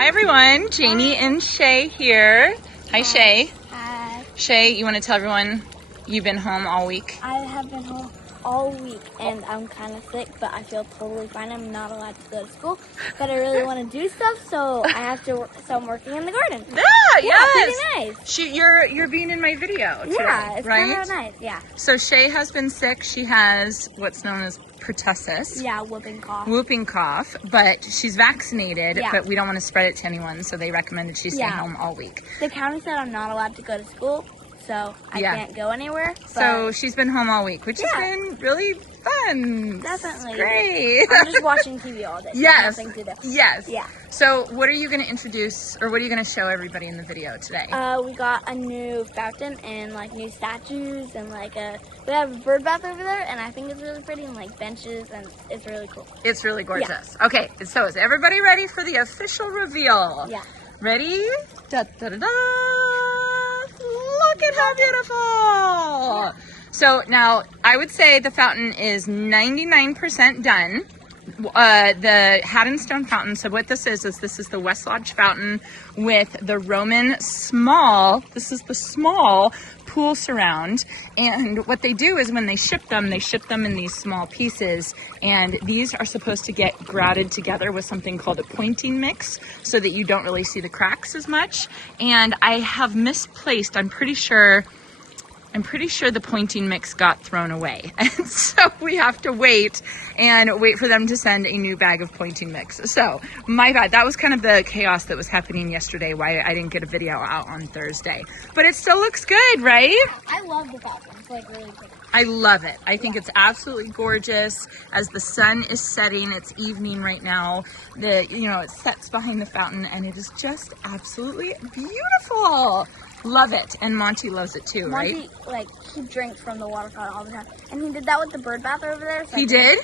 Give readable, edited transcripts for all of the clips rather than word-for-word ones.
Hi everyone, Jamie and Shay here. Hi Shay. Hi. Shay, you want to tell everyone you've been home all week? I have been home all week and I'm kind of sick, but I feel totally fine. I'm not allowed to go to school, but I really want to do stuff, so I have to work, so I'm working in the garden. Yes. Pretty nice. You're being in my video today, Yeah, it's right? kind of nice, yeah. So Shay has been sick. She has what's known as pertussis. Yeah, whooping cough. Whooping cough, but she's vaccinated, Yeah. but we don't want to spread it to anyone, so they recommended she stay home all week. The county said I'm not allowed to go to school, so I can't go anywhere. So she's been home all week, which has been really fun. Definitely. Great. I'm just watching TV all day. Yes. Nothing to do. Yes. Yeah. So what are you going to introduce, or what are you going to show everybody in the video today? We got a new fountain and like new statues and we have a bird bath over there, and I think it's really pretty, and like benches, and it's really cool. It's really gorgeous. Yeah. Okay, so is everybody ready for the official reveal? Yeah. Ready? Da, da, da, da. Look at how beautiful. Yeah. So now I would say the fountain is 99% done. The Haddonstone fountain. So what this is this is the West Lodge fountain with the Roman small, this is the small pool surround. And what they do is when they ship them in these small pieces, and these are supposed to get grouted together with something called a pointing mix so that you don't really see the cracks as much. And I have misplaced, I'm pretty sure the pointing mix got thrown away. And so we have to wait for them to send a new bag of pointing mix. So my bad. That was kind of the chaos that was happening yesterday, why I didn't get a video out on Thursday. But it still looks good, right? I love the fountain. It's like really pretty. I love it. I think it's absolutely gorgeous. As the sun is setting, it's evening right now. It sets behind the fountain, and it is just absolutely beautiful. Love it. And Monty loves it too, right? Monty, he drinks from the water fountain all the time. And he did that with the bird bath over there. So he did?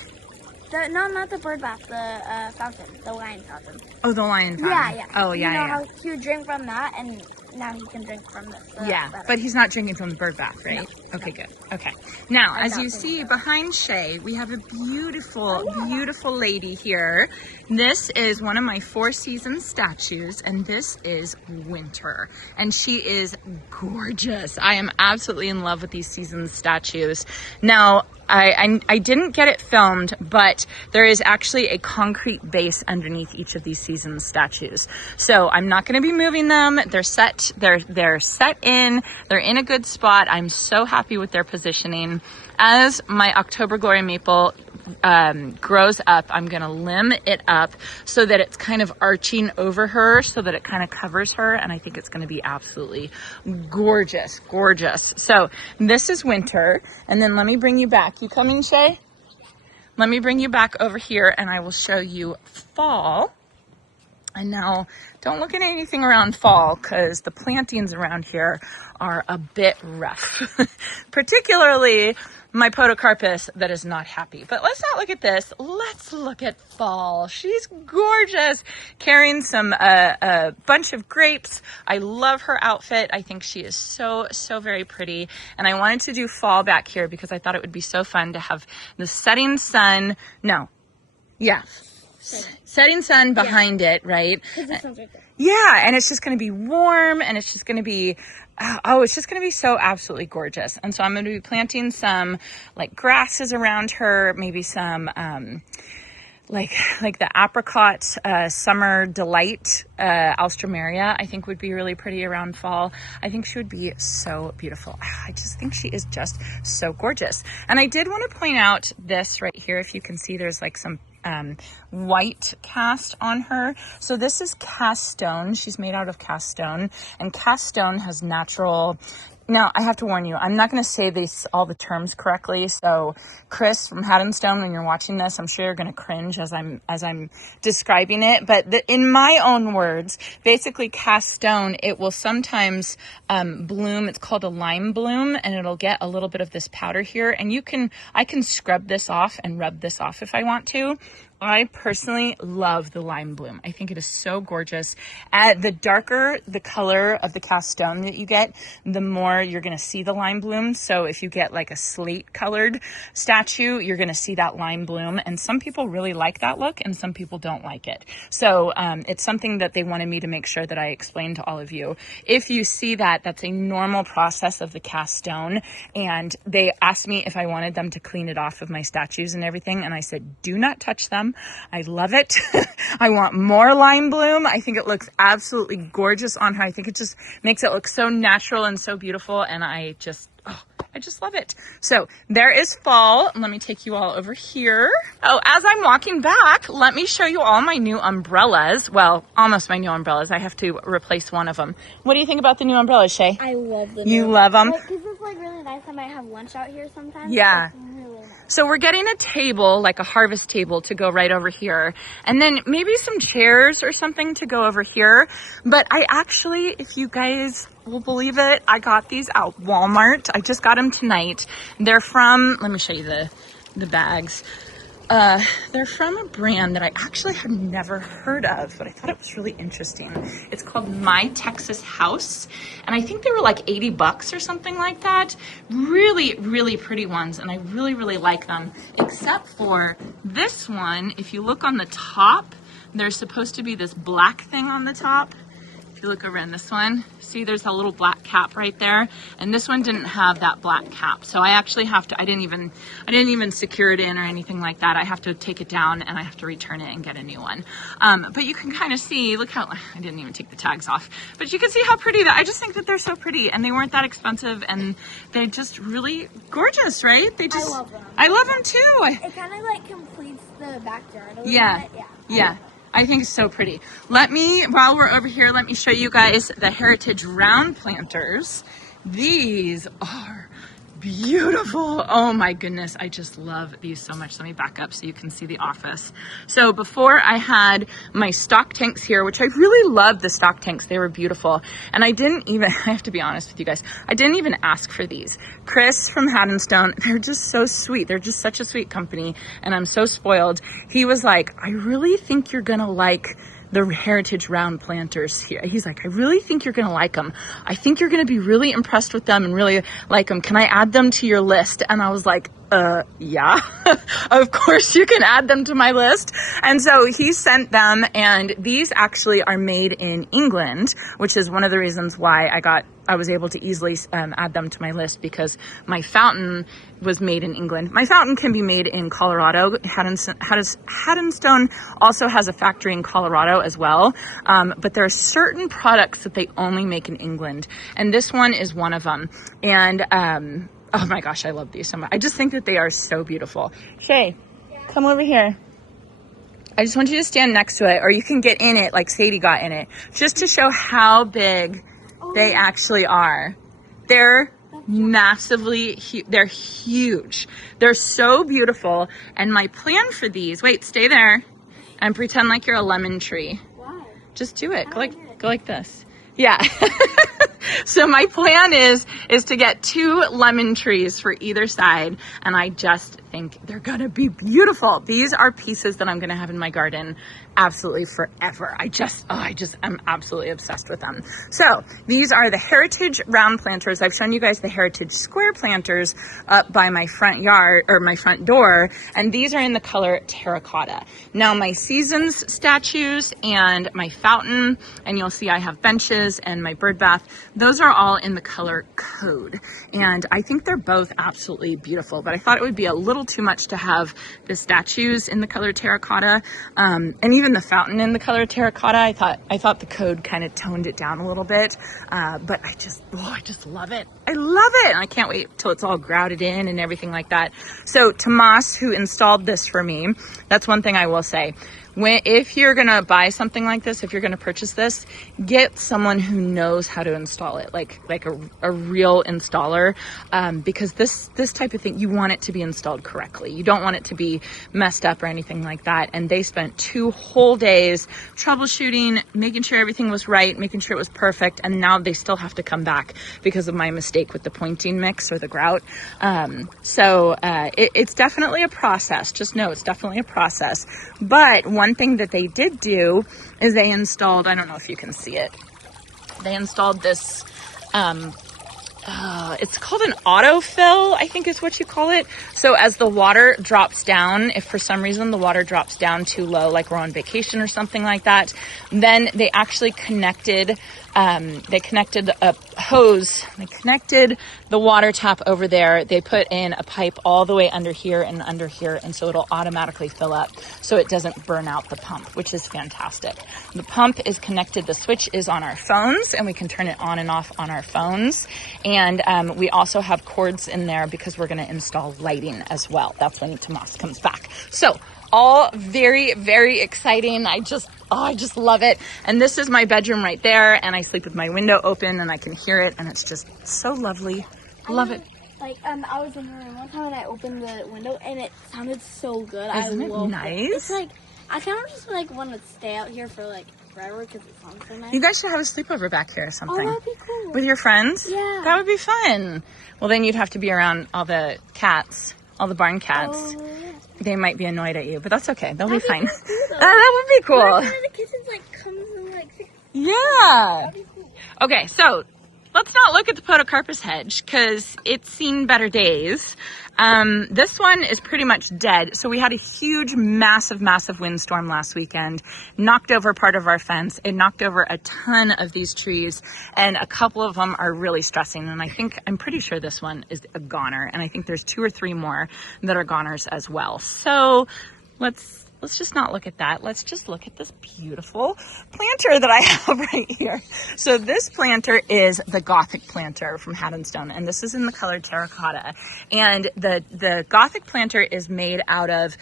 No, not the bird bath, the fountain, the lion fountain. Oh, the lion fountain. Yeah. Oh, yeah, You know how he would drink from that, and now he can drink from this. But he's not drinking from the bird bath, right? No. Okay, good. Okay. Now, as you see behind Shay, we have a beautiful, beautiful lady here. This is one of my Four Seasons statues, and this is Winter. And she is gorgeous. I am absolutely in love with these Seasons statues. Now, I didn't get it filmed, but there is actually a concrete base underneath each of these Seasons statues. So I'm not going to be moving them. They're set. They're set in. They're in a good spot. I'm so happy with their positioning. As my October Glory maple grows up, I'm going to limb it up so that it's kind of arching over her, so that it kind of covers her, and I think it's going to be absolutely gorgeous, gorgeous. So this is Winter, and then let me bring you back. You coming, Shay? Let me bring you back over here, and I will show you Fall. And now, don't look at anything around Fall, because the plantings around here are a bit rough. Particularly my podocarpus that is not happy. But let's not look at this. Let's look at Fall. She's gorgeous, carrying a bunch of grapes. I love her outfit. I think she is so, so very pretty. And I wanted to do Fall back here because I thought it would be so fun to have the setting sun. Setting sun behind it, right? Because this one's right there. Yeah, and it's just going to be warm, and it's just going to be, it's just going to be so absolutely gorgeous. And so I'm going to be planting some grasses around her, maybe some like the apricot summer delight alstroemeria, I think would be really pretty around Fall. I think she would be so beautiful. I just think she is just so gorgeous. And I did want to point out this right here. If you can see, there's some white cast on her. So this is cast stone. She's made out of cast stone, and cast stone has natural. Now, I have to warn you, I'm not going to say all the terms correctly. So Chris from Haddonstone, when you're watching this, I'm sure you're going to cringe as I'm describing it. But in my own words, basically cast stone, it will sometimes bloom. It's called a lime bloom, and it'll get a little bit of this powder here. And I can scrub this off and rub this off if I want to. I personally love the lime bloom. I think it is so gorgeous. The darker the color of the cast stone that you get, the more more, you're going to see the lime bloom. So if you get like a slate colored statue, you're going to see that lime bloom. And some people really like that look and some people don't like it. So it's something that they wanted me to make sure that I explained to all of you. If you see that, that's a normal process of the cast stone. And they asked me if I wanted them to clean it off of my statues and everything. And I said, do not touch them. I love it. I want more lime bloom. I think it looks absolutely gorgeous on her. I think it just makes it look so natural and so beautiful. And I just love it. So there is fall. Let me take you all over here. Oh, as I'm walking back, let me show you all my new umbrellas. Well, almost my new umbrellas. I have to replace one of them. What do you think about the new umbrellas, Shay? I love them. You love them? Because it's like really nice. I might have lunch out here sometimes. Yeah. It's really nice. So we're getting a table, like a harvest table, to go right over here. And then maybe some chairs or something to go over here. But I actually, if you guys will believe it, I got these at Walmart. I just got them tonight. They're from, let me show you the bags. They're from a brand that I actually had never heard of, but I thought it was really interesting. It's called My Texas House, and I think they were like $80 or something like that. Really, really pretty ones, and I really, really like them, except for this one. If you look on the top, there's supposed to be this black thing on the top. If you look over in this one, see there's a little black cap right there, and this one didn't have that black cap. So I actually have to, I didn't even secure it in or anything like that. I have to take it down and I have to return it and get a new one. But you can kind of see, look how, I didn't even take the tags off, but you can see how pretty I just think that they're so pretty, and they weren't that expensive, and they're just really gorgeous, right? I love them. I love them too. It kind of like completes the backyard a little Yeah. bit. Yeah. I think it's so pretty. While we're over here, let me show you guys the Heritage Round Planters. These are beautiful. Oh my goodness, I just love these so much. Let me back up so you can see the office. So before I had my stock tanks here, which I really loved the stock tanks. They were beautiful. And I have to be honest with you guys, I didn't even ask for these. Chris from Haddonstone, they're just so sweet. They're just such a sweet company, and I'm so spoiled. He was like, I really think you're gonna like the Heritage Round Planters here. He's like, I really think you're going to like them. I think you're going to be really impressed with them and really like them. Can I add them to your list? And I was like, yeah, of course you can add them to my list. And so he sent them, and these actually are made in England, which is one of the reasons why I was able to easily add them to my list, because my fountain was made in England. My fountain can be made in Colorado. Haddonstone also has a factory in Colorado as well. But there are certain products that they only make in England. And this one is one of them. And, oh my gosh, I love these so much. I just think that they are so beautiful. Shay, come over here. I just want you to stand next to it, or you can get in it like Sadie got in it, just to show how big they actually are. They're massively huge. They're huge. They're so beautiful. And my plan for these, wait, stay there and pretend like you're a lemon tree. Why? Just do it. Go like this. Yeah. So my plan is to get 2 lemon trees for either side, and I just think they're gonna be beautiful. These are pieces that I'm gonna have in my garden absolutely forever. I'm absolutely obsessed with them. So these are the Heritage Round Planters. I've shown you guys the Heritage Square Planters up by my front yard, or my front door, and these are in the color terracotta. Now my Seasons statues and my fountain, and you'll see I have benches and my bird bath, those are all in the color Code. And I think they're both absolutely beautiful, but I thought it would be a little too much to have the statues in the color terracotta, and even the fountain in the color terracotta. I thought the Code kind of toned it down a little bit, but I just love it. I love it, and I can't wait till it's all grouted in and everything like that. So Tomas, who installed this for me, that's one thing I will say. If you're gonna buy something like this, if you're gonna purchase this, get someone who knows how to install it, like a real installer, because this type of thing, you want it to be installed correctly. You don't want it to be messed up or anything like that. And they spent 2 whole days troubleshooting, making sure everything was right, making sure it was perfect, and now they still have to come back because of my mistake with the pointing mix or the grout. It's definitely a process. Just know it's definitely a process. But one thing that they did do is they installed, I don't know if you can see it, they installed this it's called an autofill, I think is what you call it. So as the water drops down, if for some reason the water drops down too low, like we're on vacation or something like that, then they actually connected a hose. They connected the water tap over there. They put in a pipe all the way under here, and so it'll automatically fill up so it doesn't burn out the pump, which is fantastic. The pump is connected, the switch is on our phones, and we can turn it on and off on our phones. And we also have cords in there because we're going to install lighting as well. That's when Tomas comes back. So all very, very exciting. I just love it. And this is my bedroom right there, and I sleep with my window open and I can hear it, and it's just so lovely. Love it. Like, I was in the room one time and I opened the window and it sounded so good. Isn't it nice? It's like, I kind of just like want to stay out here for like forever because it sounds so nice. You guys should have a sleepover back here or something. Oh, that'd be cool. With your friends? Yeah. That would be fun. Well, then you'd have to be around all the cats, all the barn cats. Oh, yeah. They might be annoyed at you, but that's okay. They'll be fine. Cool, That would be cool. One of the kittens like comes and like. Yeah. That'd be cool. Okay, so let's not look at the podocarpus hedge because it's seen better days. This one is pretty much dead. So we had a huge, massive windstorm last weekend, knocked over part of our fence. It knocked over a ton of these trees, and a couple of them are really stressing. And I'm pretty sure this one is a goner, and I think there's 2 or 3 more that are goners as well. So let's just not look at that. Let's just look at this beautiful planter that I have right here. So this planter is the Gothic planter from Haddonstone, and this is in the color terracotta. And the Gothic planter is made out of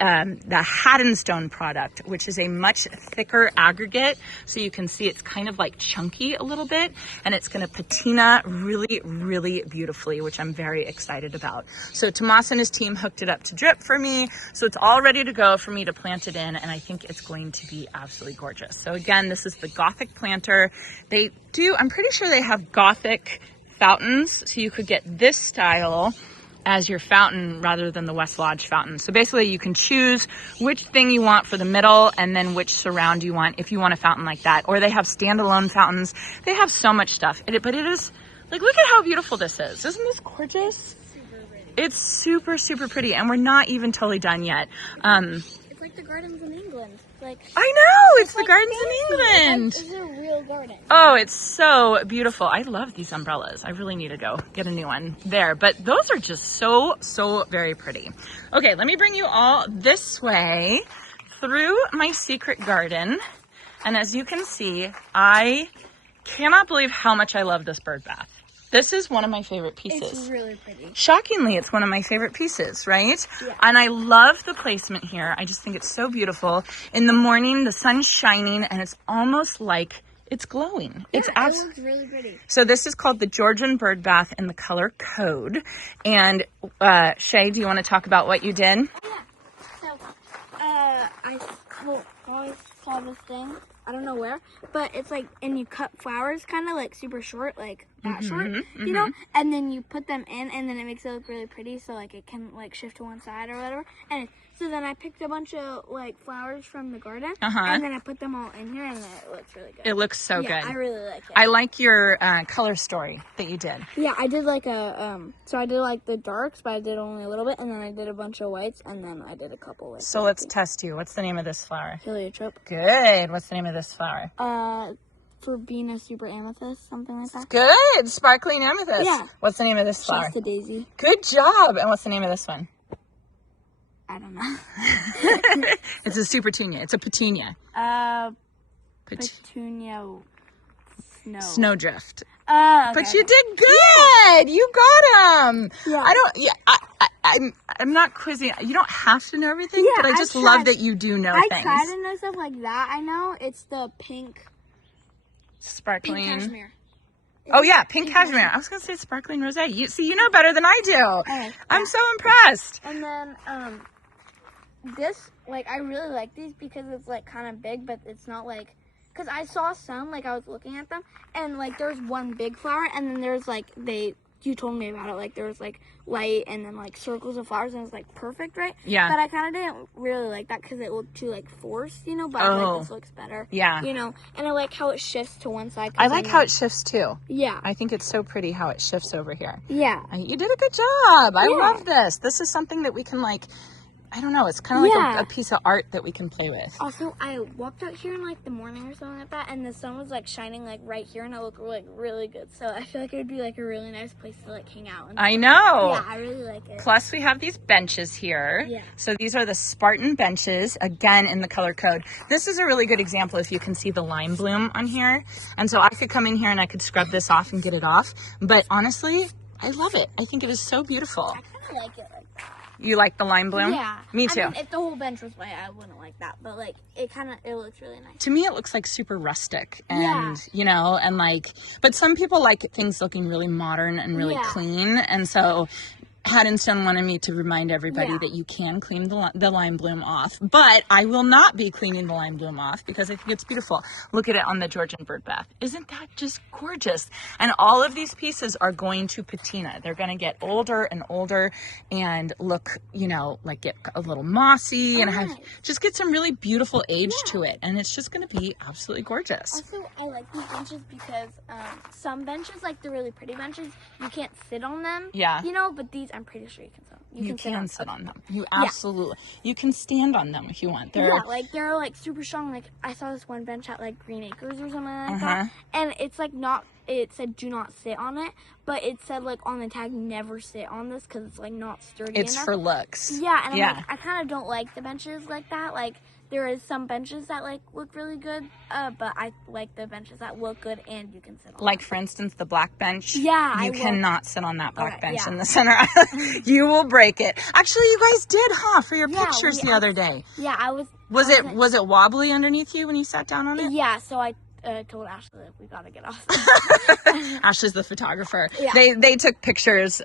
the Haddonstone product, which is a much thicker aggregate. So you can see it's kind of like chunky a little bit, and it's going to patina really, really beautifully, which I'm very excited about. So Tomas and his team hooked it up to drip for me. So it's all ready to go for me to plant it in, and I think it's going to be absolutely gorgeous. So again, this is the Gothic planter. I'm pretty sure they have Gothic fountains, so you could get this style as your fountain rather than the West Lodge fountain. So basically you can choose which thing you want for the middle and then which surround you want if you want a fountain like that. Or they have standalone fountains. They have so much stuff. But it is, like, look at how beautiful this is. Isn't this gorgeous? It's super, super pretty. And we're not even totally done yet. It's like the gardens in England. I know, it's the like gardens fancy. in England. It's a real garden. Oh, it's so beautiful. I love these umbrellas. I really need to go get a new one there. But those are just so, so very pretty. Okay, let me bring you all this way through my secret garden. And as you can see, I cannot believe how much I love this bird bath. This is one of my favorite pieces. It's really pretty. Shockingly, it's one of my favorite pieces, right? Yeah. And I love the placement here. I just think it's so beautiful. In the morning, the sun's shining, and it's almost like it's glowing. Yeah, It looks really pretty. So this is called the Georgian bird bath in the color Code. And Shay, do you want to talk about what you did? Oh, yeah. So, I always saw this thing. I don't know where, but it's like, and you cut flowers kind of like super short, like that short, you know, and then you put them in, and then it makes it look really pretty, so like it can like shift to one side or whatever. And so then I picked a bunch of like flowers from the garden, and then I put them all in here, and then it looks really good. It looks so yeah, good. I really like it. I like your color story that you did. Yeah, I did like so I did like the darks, but I did only a little bit, and then I did a bunch of whites, and then I did a couple like. So let's test you. What's the name of this flower? Heliotrope. Good. What's the name of this flower? Verbena super amethyst, something like that. Good. Sparkling amethyst. Yeah. What's the name of this flower? Shasta daisy. Good job. And what's the name of this one? I don't know. It's a super petunia. It's a petunia. Petunia. Snowdrift. Okay, But you did good. You got them. Yeah. I'm not quizzing. You don't have to know everything, Yeah, but I just love that you do know I things. tried to know stuff like that. I know it's the pink Sparkling. cashmere. Oh yeah, pink cashmere. I was gonna say sparkling rosé. You know better than I do. Okay, I'm so impressed. And then this, like, I really like these because it's like kind of big, but it's not like, because I saw some, like I was looking at them, and like there's one big flower, and then there's like they you told me about it. Like there was like light and then like circles of flowers and it was like perfect, right? Yeah. But I kind of didn't really like that because it looked too like forced, you know. But I was like, this looks better. Yeah. You know, and I like how it shifts to one side. I like how it shifts too. Yeah. I think it's so pretty how it shifts over here. Yeah. You did a good job. I love this. This is something that we can like, I don't know, it's kind of like a piece of art that we can play with. Also, I walked out here in like the morning or something like that, and the sun was like shining like right here, and it looked like really good. So I feel like it would be like a really nice place to like hang out. And I know. Yeah, I really like it. Plus, we have these benches here. Yeah. So these are the Spartan benches, again in the color code. This is a really good example if you can see the lime bloom on here. And so I could come in here and I could scrub this off and get it off. But honestly, I love it. I think it is so beautiful. I kind of like it like that. You like the lime bloom? Yeah. Me too. I mean, if the whole bench was white, I wouldn't like that. But like, it looks really nice. To me, it looks like super rustic and, you know, and like, but some people like things looking really modern and really clean. And so Haddonstone wanted me to remind everybody that you can clean the lime bloom off, but I will not be cleaning the lime bloom off because I think it's beautiful. Look at it on the Georgian bird bath. Isn't that just gorgeous? And all of these pieces are going to patina. They're going to get older and older and look, you know, like get a little mossy and just get some really beautiful age to it. And it's just going to be absolutely gorgeous. Also, I like these benches because some benches, like the really pretty benches, you can't sit on them. Yeah. You know, but these, I'm pretty sure you can sit on. You can sit on them. You absolutely. You can stand on them if you want. They're they're like super strong. Like I saw this one bench at like Green Acres or something like that, and it's like not. It said do not sit on it, but it said like on the tag never sit on this because it's like not sturdy It's enough. for looks. Yeah, and I'm like, I kind of don't like the benches like that. Like there is some benches that like look really good, but I like the benches that look good and you can sit on. Like for instance, the black bench. Yeah, you cannot sit on that black bench yeah. in the center. You will break it. Actually, you guys did, huh? For your pictures the other day. Yeah, I was. Was it wobbly underneath you when you sat down on it? Yeah, so I told Ashley that we gotta get off. Ashley's the photographer. Yeah. They took pictures.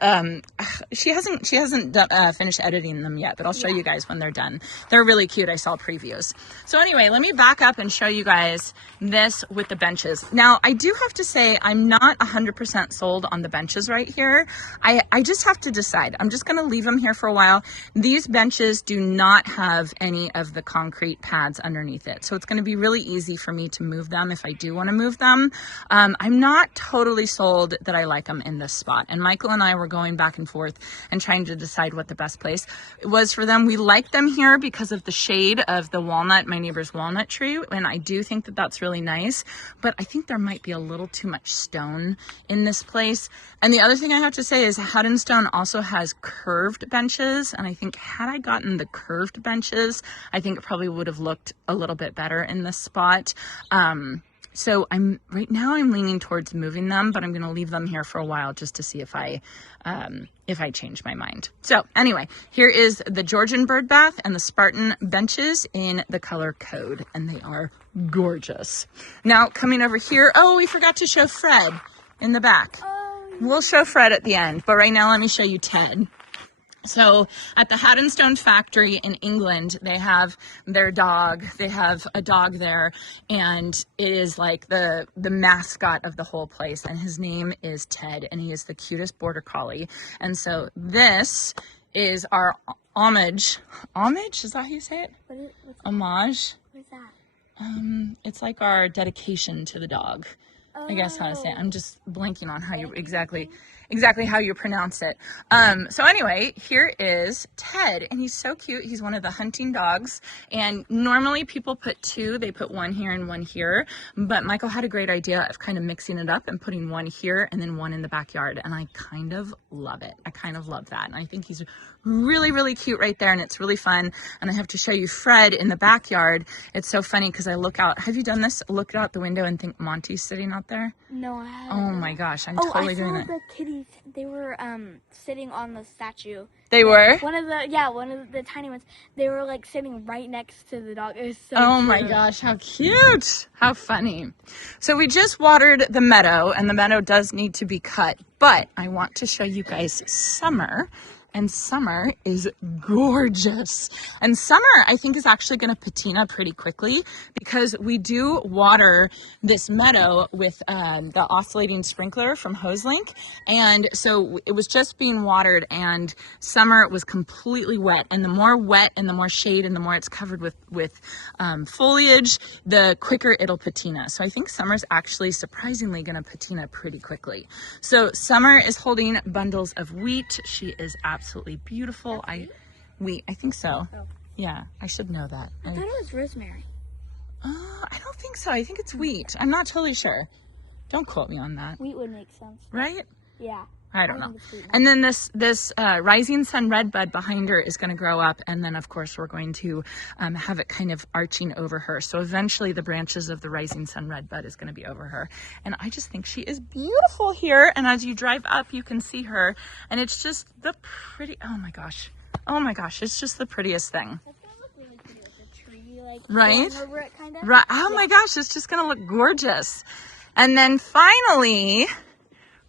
She hasn't finished editing them yet, but I'll show you guys when they're done. They're really cute. I saw previews. So anyway, let me back up and show you guys this with the benches. Now, I do have to say I'm not 100% sold on the benches right here. I just have to decide. I'm just going to leave them here for a while. These benches do not have any of the concrete pads underneath it. So it's going to be really easy for me to move them if I do want to move them. I'm not totally sold that I like them in this spot. And Michael and I were going back and forth and trying to decide what the best place was for them. We like them here because of the shade of the walnut, my neighbor's walnut tree. And I do think that that's really nice, but I think there might be a little too much stone in this place. And the other thing I have to say is Haddonstone also has curved benches. And I think had I gotten the curved benches, I think it probably would have looked a little bit better in this spot. So right now I'm leaning towards moving them, but I'm going to leave them here for a while just to see if I change my mind. So anyway, here is the Georgian bird bath and the Spartan benches in the color code, and they are gorgeous. Now coming over here, we forgot to show Fred in the back. We'll show Fred at the end, but right now let me show you Ted. So at the Haddonstone factory in England, they have their dog. They have a dog there, and it is like the mascot of the whole place. And his name is Ted, and he is the cutest border collie. And so this is our homage. Homage? Is that how you say it? Homage. What is that? It's like our dedication to the dog. I guess how to say it. I'm just blanking on how you exactly how you pronounce it. So anyway, here is Ted, and he's so cute. He's one of the hunting dogs, and normally people put two. They put one here and one here, but Michael had a great idea of kind of mixing it up and putting one here and then one in the backyard, and I kind of love it. I kind of love that, and I think he's really, really cute right there, and it's really fun. And I have to show you Fred in the backyard. It's so funny because I look out. Have you done this? Look out the window and think Monty's sitting out there? No, I haven't. Oh my gosh, I'm totally doing that. I saw the kitties. They were sitting on the statue. They were? One of the tiny ones. They were like sitting right next to the dog. It was so Oh cute. my gosh, how cute. How funny. So we just watered the meadow, and the meadow does need to be cut, but I want to show you guys summer. and Summer is gorgeous. And Summer, I think, is actually going to patina pretty quickly because we do water this meadow with the oscillating sprinkler from HoseLink. And so it was just being watered, and Summer was completely wet. And the more wet and the more shade and the more it's covered with foliage, the quicker it'll patina. So I think Summer's actually surprisingly going to patina pretty quickly. So Summer is holding bundles of wheat. She is absolutely beautiful. Wheat, I think so. Oh. Yeah, I should know that. I thought it was rosemary. I don't think so. I think it's wheat. I'm not totally sure. Don't quote me on that. Wheat would make sense. Right? Yeah. I don't know. And then this rising sun red bud behind her is going to grow up, and then of course we're going to have it kind of arching over her. So eventually the branches of the rising sun red bud is going to be over her. And I just think she is beautiful here. And as you drive up, you can see her, and it's just the pretty. Oh my gosh, it's just the prettiest thing. That's gonna look really pretty with the tree, like right? over it, kind of. Right. Oh my gosh, it's just going to look gorgeous. And then finally,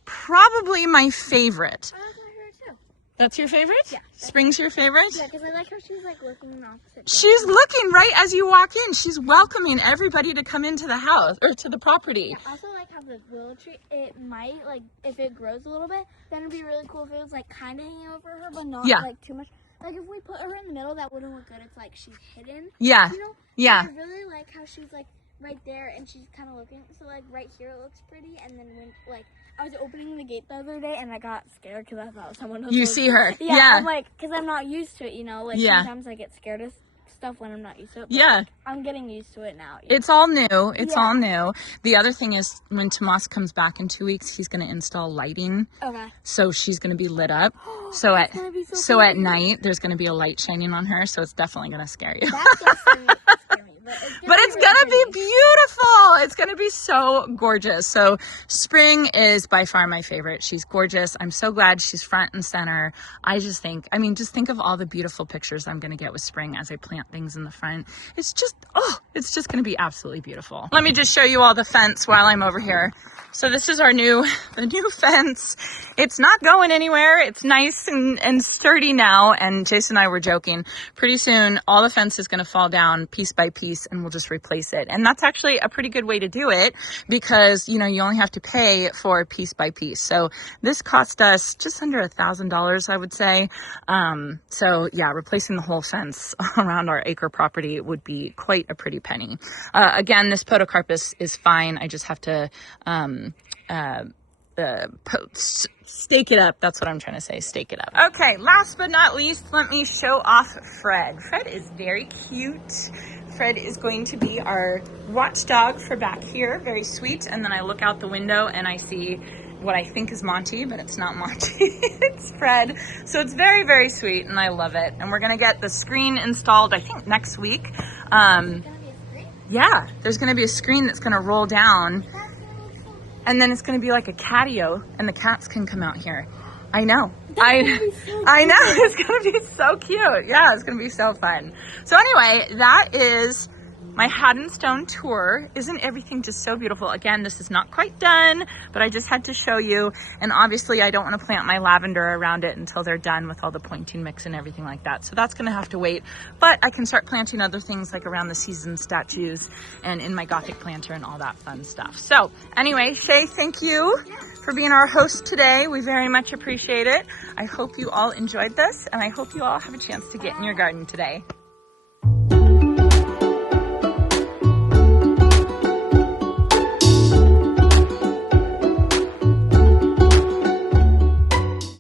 probably my favorite. I like my hair too. That's your favorite? Yeah. Spring's your favorite? Yeah, because I like how she's like looking in the opposite. She's looking right as you walk in. She's welcoming everybody to come into the house or to the property. Yeah, I also like how the willow tree, it might, like, if it grows a little bit, then it'd be really cool if it was like kind of hanging over her, but not like too much. Like if we put her in the middle, that wouldn't look good. It's like she's hidden. Yeah. You know? Yeah. And I really like how she's like right there and she's kind of looking. So like right here it looks pretty, and then when like I was opening the gate the other day and I got scared because I thought someone was. You see her? Yeah. I'm like, because I'm not used to it, you know. Like sometimes I get scared of stuff when I'm not used to it. But, like, I'm getting used to it now. It's all new. It's all new. The other thing is when Tomas comes back in 2 weeks, he's going to install lighting. Okay. So she's going to be lit up. So at night there's going to be a light shining on her. So it's definitely going to scare you. That's gonna scare me. But it's gonna be beautiful. It's gonna be so gorgeous. So Spring is by far my favorite. She's gorgeous. I'm so glad she's front and center. Just think of all the beautiful pictures I'm gonna get with Spring as I plant things in the front. It's just gonna be absolutely beautiful. Let me just show you all the fence while I'm over here. So this is the new fence. It's not going anywhere. It's nice and sturdy now. And Jason and I were joking. Pretty soon, all the fence is going to fall down piece by piece, and we'll just replace it. And that's actually a pretty good way to do it because, you only have to pay for piece by piece. So this cost us just under $1,000, I would say. So yeah, replacing the whole fence around our acre property would be quite a pretty penny. Again, this podocarpus is fine. I just have to, stake it up. That's what I'm trying to say. Stake it up. Okay, last but not least, let me show off Fred. Fred is very cute. Fred is going to be our watchdog for back here. Very sweet. And then I look out the window and I see what I think is Monty, but it's not Monty. It's Fred. So it's very, very sweet, and I love it. And we're going to get the screen installed, I think, next week. Yeah, there's going to be a screen that's going to roll down. And then it's going to be like a catio, and the cats can come out here. I know. I know. It's going to be so cute. Yeah, it's going to be so fun. So anyway, that is my Haddonstone tour. Isn't everything just so beautiful? Again, this is not quite done, but I just had to show you. And obviously, I don't want to plant my lavender around it until they're done with all the pointing mix and everything like that. So that's going to have to wait. But I can start planting other things like around the season statues and in my Gothic planter and all that fun stuff. So anyway, Shay, thank you for being our host today. We very much appreciate it. I hope you all enjoyed this, and I hope you all have a chance to get in your garden today.